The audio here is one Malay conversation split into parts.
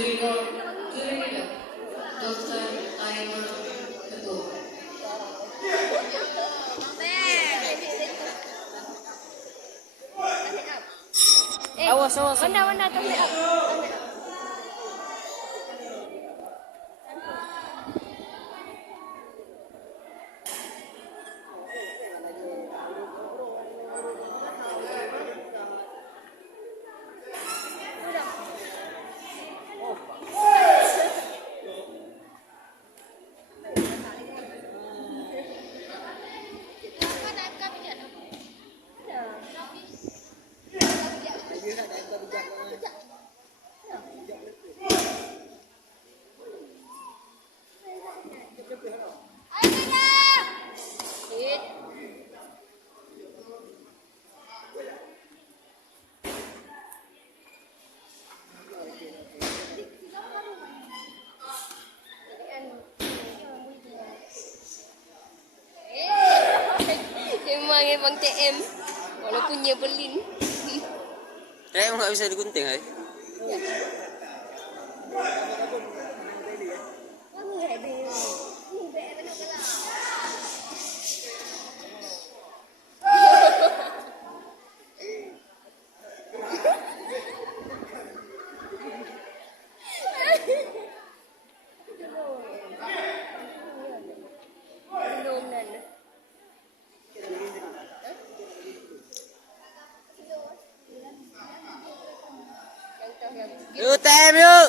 Juri Dokter Timer Ketua. Awas, awas. Mana turn up. Memang TM walaupun nyebelin. Emang nggak bisa digunting, ay? Yuk, TM yuk.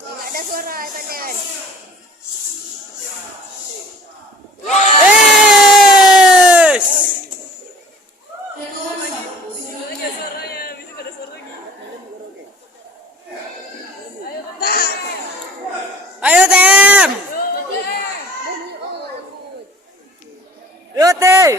Ada suara kanan. Yes. Ayo, TM. Yuk, TM.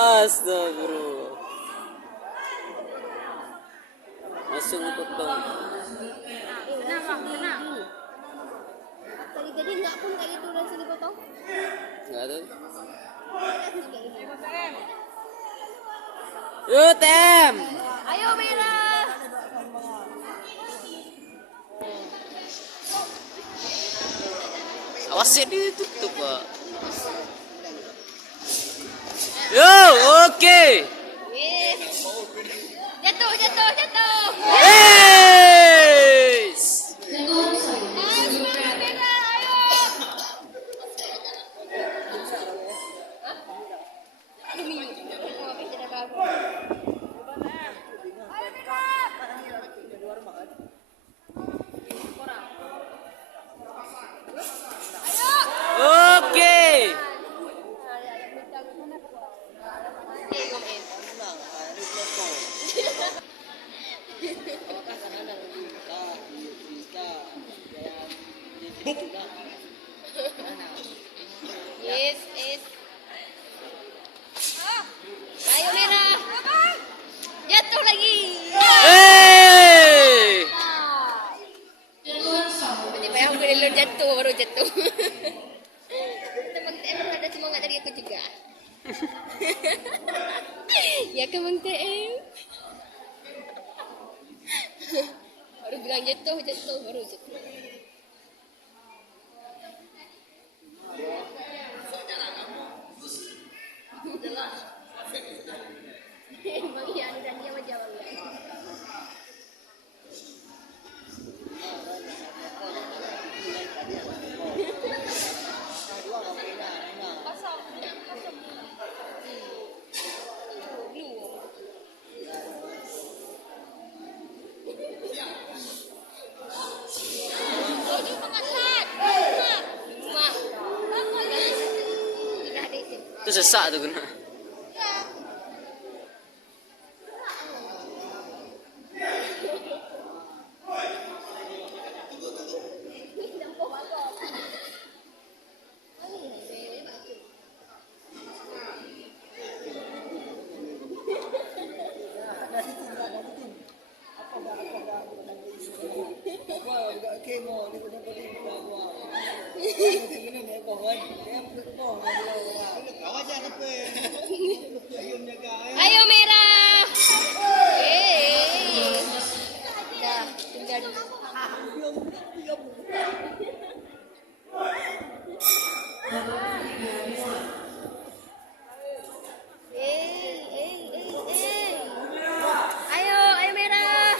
Astagfirullah. Masuk ikut bang. Tenang. Tadi enggak pun kayak gitu dari sini potong. Enggak ada. Yuk, TM. Ayo merah. Awasnya ditutup, Pak. Yo, oke. Jatuh. Yes. Oke. Baru bilang jatuh baru jatuh. Bang Ian dan dia macam apa? Tu sesak tu kena. Ayo merah. Dah, tinggal. Ayo merah.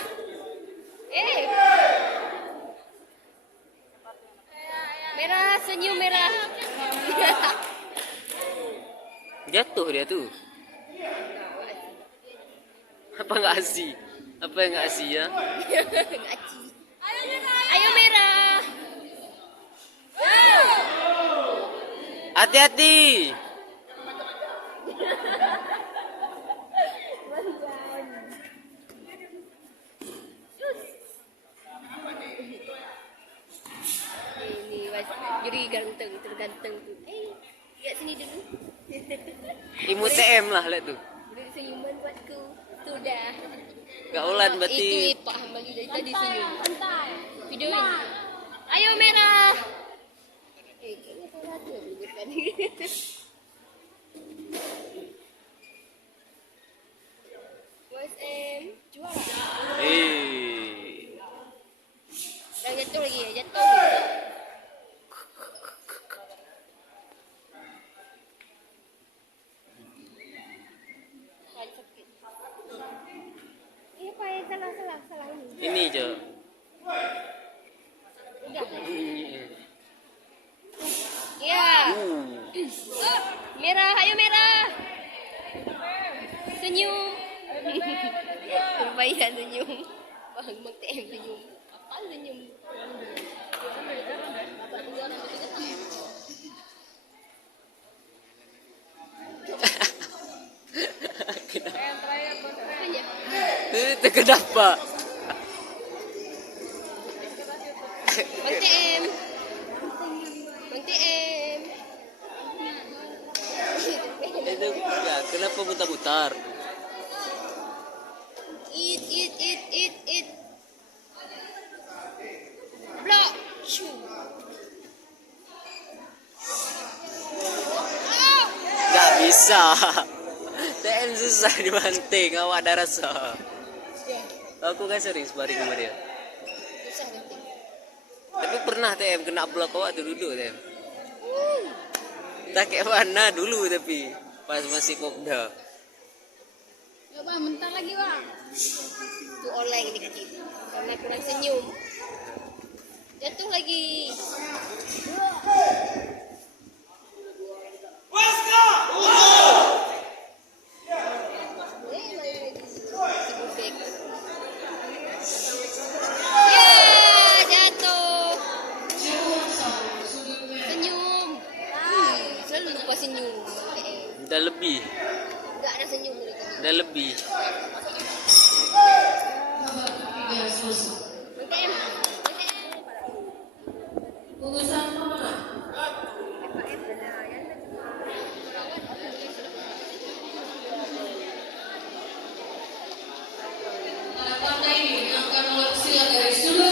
Merah, senyum merah. Jatuh dia tu. Apa enggak asi? Apa yang enggak asi ya? Ngaci. Ayo merah. Hati-hati. Ini jadi ganteng, terganteng tu. Lihat sini dulu. Imu TM lah lihat tu. Beri senyuman buatku. Tu dah. Gak ulan berarti. Itu Pak Hambali dari tadi senyum. Video ini. Ayo merah. Kayaknya salah tu bukan. WSM juara. Dah jatuh lagi. Sakit. Apa yang salah ini? Ini je. Udah. Ya. Merah, ayo merah. Senyum. Terbayang senyum. Bang TM senyum. Apa senyum? Itu kenapa? Bang TM. Itu ya, kenapa putar-putar? Eat. Blok. Shoo. Gak bisa. TM susah dibanting, awak ada rasa. Aku kan sering sparring sama dia. Susah nanti. Tapi pernah TM kena blok awak tu duduk TM. Tak kayak mana dulu tapi pas masih Kopda. Ya bang, bentar lagi bang. Tu online ini kecil. Karena kurang senyum. Jatuh lagi. Senyum. Dah lebih. Enggak ada senyum mereka. Dah lebih. BTM. Urusan pemenang. Para partai ini akan melakukan dari seluruh